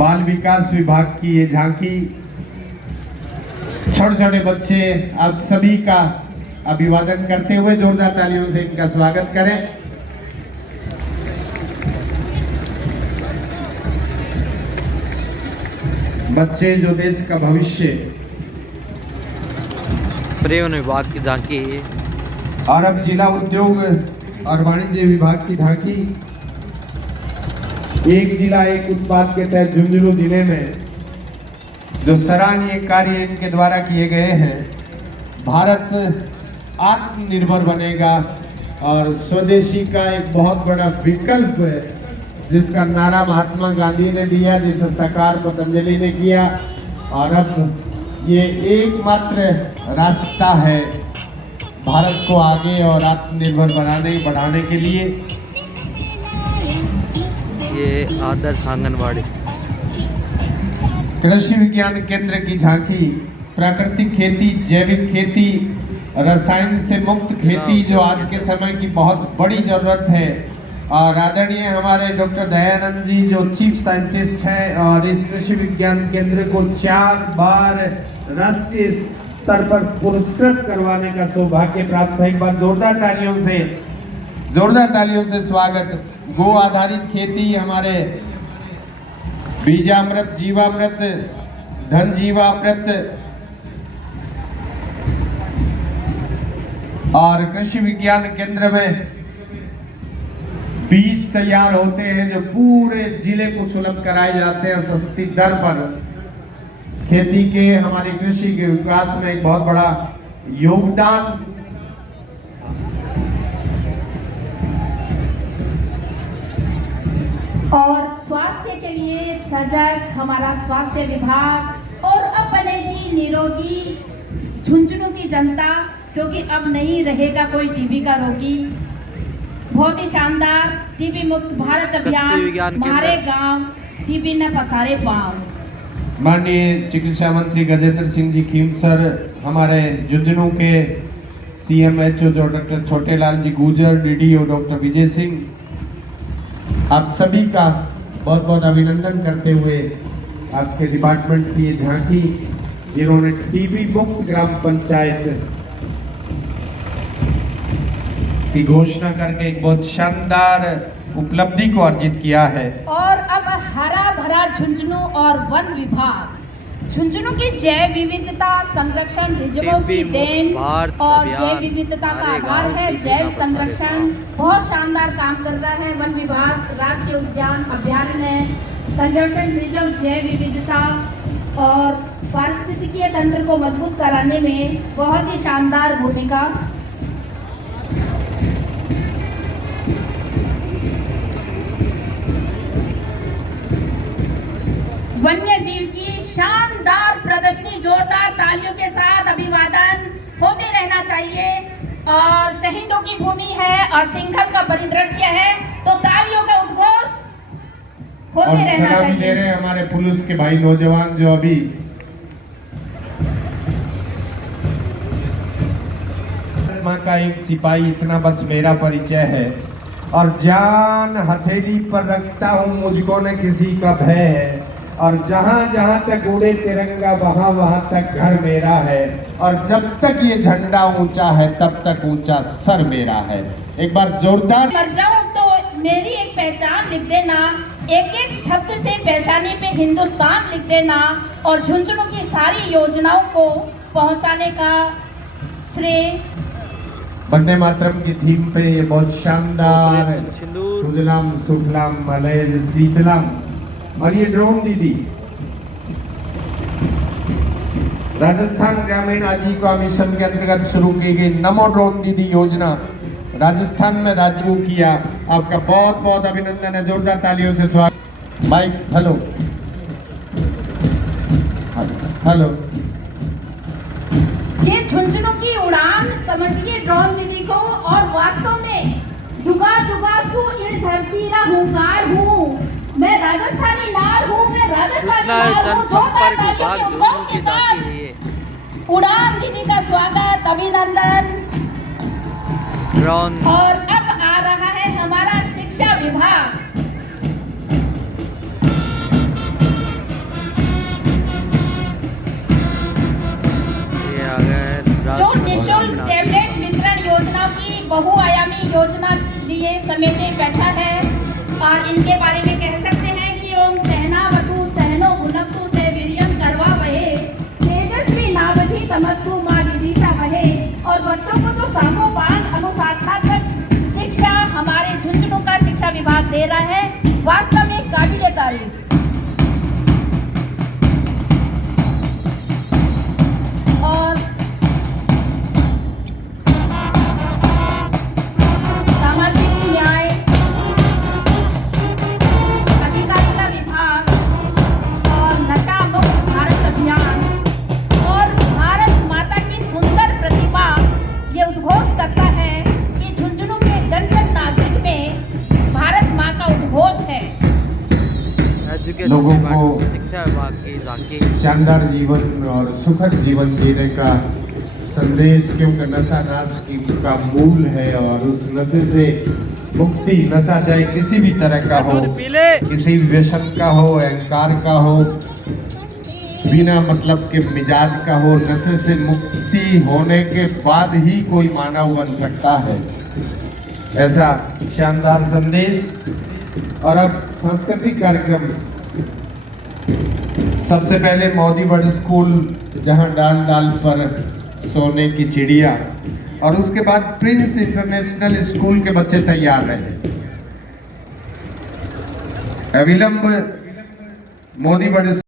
बाल विकास विभाग की ये झांकी, छोटे छोटे बच्चे आप सभी का अभिवादन करते हुए जोरदार तालियों से इनका स्वागत करें। बच्चे जो देश का भविष्य। पर्यावरण विभाग की झांकी और अब जिला उद्योग और वाणिज्य विभाग की झांकी। एक जिला एक उत्पाद के तहत झुंझुनू जिले में जो सराहनीय कार्य इनके द्वारा किए गए हैं, भारत आत्मनिर्भर बनेगा और स्वदेशी का एक बहुत बड़ा विकल्प है, जिसका नारा महात्मा गांधी ने दिया, जिसे साकार पतंजलि ने किया। और अब ये एकमात्र रास्ता है भारत को आगे और आत्मनिर्भर बढ़ाने के लिए। ये आदर्श आंगनवाड़ी कृषि विज्ञान केंद्र की झांकी। प्राकृतिक खेती, जैविक खेती, रसायन से मुक्त खेती जो आज के समय की बहुत बड़ी जरूरत है। और आदरणीय हमारे डॉक्टर दयानंद जी जो चीफ साइंटिस्ट हैं और इस कृषि विज्ञान केंद्र को 4 बार राष्ट्रीय स्तर पर पुरस्कृत करवाने का सौभाग्य प्राप्त है। एक बार जोरदार तालियों से स्वागत। गो आधारित खेती, हमारे बीजामृत, जीवामृत, धन जीवामृत और कृषि विज्ञान केंद्र में बीज तैयार होते हैं जो पूरे जिले को सुलभ कराए जाते हैं सस्ती दर पर। खेती के, हमारी कृषि के विकास में एक बहुत बड़ा योगदान। और स्वास्थ्य के लिए सजग हमारा स्वास्थ्य विभाग और अब बनेगी निरोगी झुंझुनू की जनता, क्योंकि अब नहीं रहेगा कोई टीबी का रोगी। बहुत ही शानदार टीबी मुक्त भारत अभियान, हमारे गांव टीबी न पसारे पांव। माननीय चिकित्सा मंत्री गजेंद्र सिंह जी खीमसर, हमारे झुंझुनू के CMHO जो डॉक्टर छोटेलाल जी गुजर, DDO डॉक्टर विजय सिंह, आप सभी का बहुत बहुत अभिनंदन करते हुए आपके डिपार्टमेंट की ये झांकी, जिन्होंने टीबी मुक्त ग्राम पंचायत की घोषणा करके एक बहुत शानदार उपलब्धि को अर्जित किया है। और अब हरा भरा झुंझुनू और वन विभाग झुंझुनू की जैव विविधता संरक्षण रिजर्वों की देन और जैव विविधता का आधार है जैव संरक्षण। बहुत शानदार काम कर रहा है वन विभाग। राष्ट्रीय उद्यान अभ्यारण्य, कंजर्वेशन रिजर्व, जैव विविधता और पारिस्थितिकीय तंत्र को मजबूत कराने में बहुत ही शानदार भूमिका। वन्य जीव की शानदार प्रदर्शनी, जोरदार तालियों के साथ अभिवादन होते रहना चाहिए। और शहीदों की भूमि है और सिंघम का परिदृश्य है, तो तालियों का उद्घोष होते रहना चाहिए। दे रहे हमारे पुलिस के भाई नौजवान जो अभी माँ का एक सिपाही, इतना बस मेरा परिचय है। और जान हथेली पर रखता हूँ, मुझको न किसी का भय है। और जहाँ जहाँ तक उड़े तिरंगा, वहाँ वहाँ तक घर मेरा है। और जब तक ये झंडा ऊंचा है, तब तक ऊंचा सर मेरा है। एक बार जोरदार। मर जाऊं तो मेरी एक पहचान लिख देना, एक एक शब्द से पहचाने पे हिंदुस्तान लिख देना। और झुंझुनू की सारी योजनाओं को पहुँचाने का श्रेय वंदे मातरम की थीम पे ये बहुत शानदार सुजलाम सुफलाम मलय शीतलम। और ये ड्रोन दीदी, राजस्थान ग्रामीण आजीविका मिशन के अंतर्गत शुरू की गई नमो ड्रोन दीदी योजना राजस्थान में राज्य किया। आपका बहुत बहुत अभिनंदन है, जोरदार तालियों से स्वागत। Mic hello hello. ये झुंझुनू की उड़ान समझिए ड्रोन दीदी को। और वास्तव में जुगा जुगा सु इन धरती रा हुंकार हूँ, मैं राजस्थानी नार हूँ, मैं राजस्थानी नार हूँ। जोरदार तालियों के उद्घोष के साथ उड़ान दीदी का स्वागत, अभिनंदन। और अब आ रहा है हमारा शिक्षा विभाग। बहुआयामी योजना लिए समेटे बैठा है और इनके बारे में कह सकते हैं कि ओम सहनावतु सहनो भुनक्तु से वीर्यं करवा वहे तेजस्वी नावधि तमस्तु मां विदिशा वहे। और बच्चों को जो सामोपान अनुशासनात्मक शिक्षा हमारे झुंझुनू का शिक्षा विभाग दे रहा है, वास्तव में काबिले तारीफ। और सामाजिक न्याय अधिकारिता विभाग और नशा मुक्त भारत अभियान और भारत माता की सुंदर प्रतिभा ये उद्घोष करता है कि झुंझुनू के जन जन नागरिक में भारत माँ का उद्घोष है। एजुकेशन लोगों को डिपार्टमेंट, शिक्षा विभाग की झांकी। शानदार जीवन और सुखद जीवन जीने का संदेश, क्योंकि नशा नाश का मूल है और उस नशे से मुक्ति, नशा चाहे किसी भी तरह का हो, किसी भी व्यसन का हो, अहंकार का हो, बिना मतलब के मिजाज का हो, नशे से मुक्ति होने के बाद ही कोई मानव बन सकता है, ऐसा शानदार संदेश। और अब सांस्कृतिक कार्यक्रम, सबसे पहले मोदी बर्ड स्कूल जहां डाल डाल पर सोने की चिड़िया, और उसके बाद प्रिंस इंटरनेशनल स्कूल के बच्चे तैयार रहे। अविलंब मोदी बर्ड